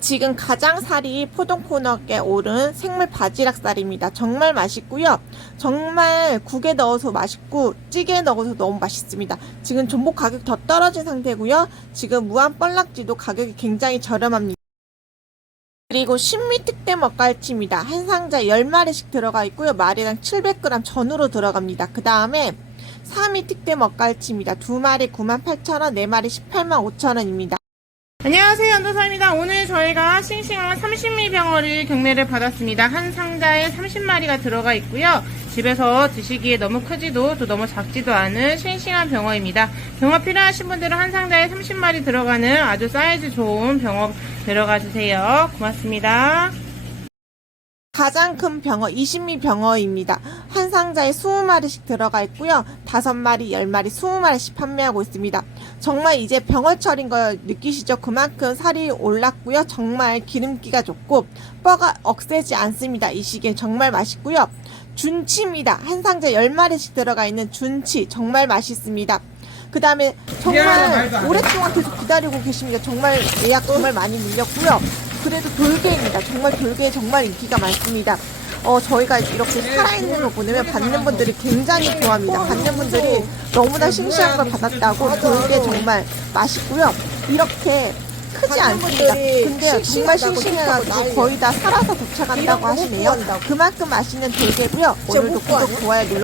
지금 가장 살이 포동코너에 오른 생물 바지락 쌀입니다. 정말 맛있고요. 정말 국에 넣어서 맛있고 찌개에 넣어서 너무 맛있습니다. 지금 전복 가격 더 떨어진 상태고요. 지금 무한 뻘락지도 가격이 굉장히 저렴합니다. 그리고 신미 특대 먹갈치입니다. 한 상자에 10마리씩 들어가 있고요. 마리당 700g 전으로 들어갑니다. 그 다음에 3위 특대 먹갈치입니다. 두 마리 98,000원, 네 마리 185,000원입니다. 안녕하세요, 연도사입니다. 오늘 저희가 싱싱한 30미 병어를 경매를 받았습니다. 한 상자에 30마리가 들어가 있고요. 집에서 드시기에 너무 크지도 또 너무 작지도 않은 싱싱한 병어입니다. 병어 필요하신 분들은 한 상자에 30마리 들어가는 아주 사이즈 좋은 병어 들어가 주세요. 고맙습니다. 가장 큰 병어 20미 병어입니다. 한 상자에 20마리씩 들어가 있고요. 5마리, 10마리, 20마리씩 판매하고 있습니다. 정말 이제 병어철인 걸 느끼시죠? 그만큼 살이 올랐고요. 정말 기름기가 좋고 뼈가 억세지 않습니다. 이 시기에 정말 맛있고요. 준치입니다. 한 상자에 10마리씩 들어가 있는 준치 정말 맛있습니다. 그 다음에 정말 오랫동안 계속 기다리고 계십니다. 정말 예약 정말 많이 밀렸고요. 그래도 돌게입니다. 정말 돌게 정말 인기가 많습니다. 어, 저희가 이렇게 살아있는 거 보내면 받는 분들이 굉장히 좋아합니다. 받는 분들이 너무나 싱싱한 걸 받았다고 돌게 정말 맛있고요. 이렇게 크지 않습니다. 근데 정말 싱싱해가지고 거의 다 살아서 도착한다고 하시네요. 그만큼 맛있는 돌게고요. 오늘도 구독, 좋아요 눌러